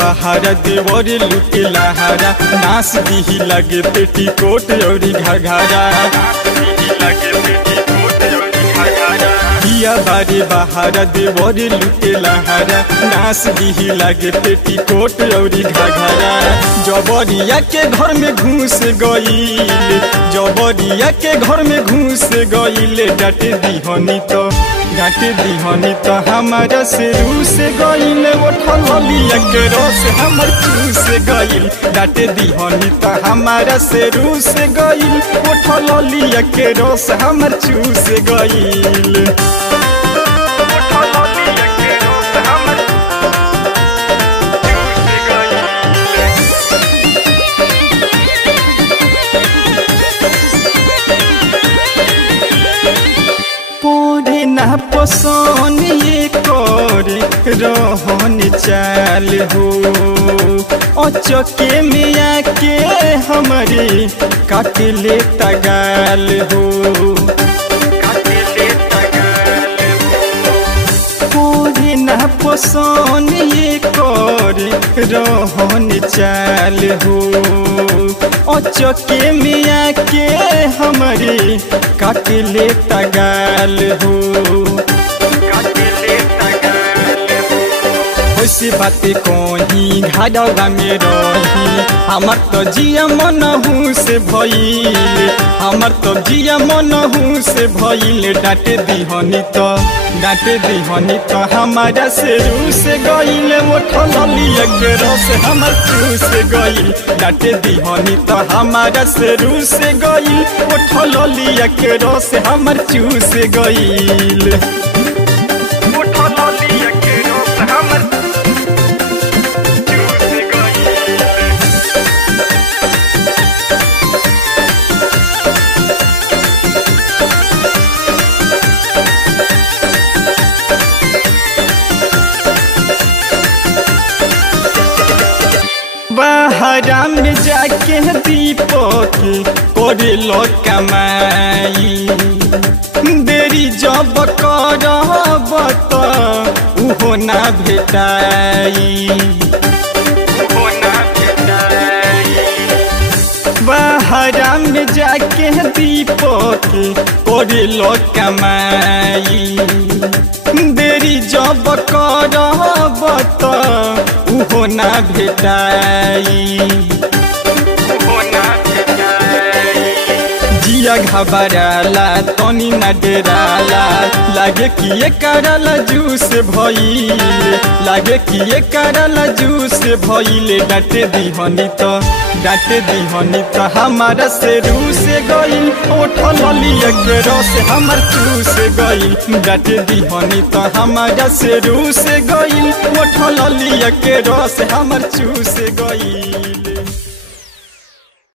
बहारा देवर लुटे लहारा नास दी लगे पेटीकोट और घघरा दिया बारे बहारा देवर लुटे लहारा नास दी लगे पेटीकोट और घघरा जबरिया के घर में घुस गईल जबरिया के घर में घुस गईल डांटे दीहनी तो हमारा से रूस गईल उठलिया के रस हमर चूस गईल डांटे दीहनी तो हमारा से रूस गईल उठलिया के रस हमर चूस गईल। पोरे ना पसंद ये करे रहन चाल हो अचके में आके हमारे काट ले तगाल हो पोरे ना पसंद ये करे रहन चाल हो अचके में आके हमारे काट ले तगाल हो वैसे बातें कहीं घाडवा में रही हमार तो जिया मनहू से भइल हमार तो जिया मनहू से भइल डांटे दीहनी तो हमारा से रूस गईल उठलिया के रस हमर चूस गईल डांटे दीहनी तो हमारा से रूस गईल उठलिया के रस हमर चूस गईल। बहरा में जाके दीपक करे लो कमाई देरी जब करब तो उहो ना भेटाई बहरा में जाके दीपक करे लो कमाई देरी जब करब तो उहो ना भेटाई जिया घबराला तनी ना डेराला लागे कि ये करला जूस भइल लागे कि ये करला जूस भइल डांटे दीहनी तो हमारा से रूस गईल उठलिया के रस हमर चूस गईल डांटे दीहनी तो हमारा से रूस गईल उठलिया के रस हमर चूस गईल।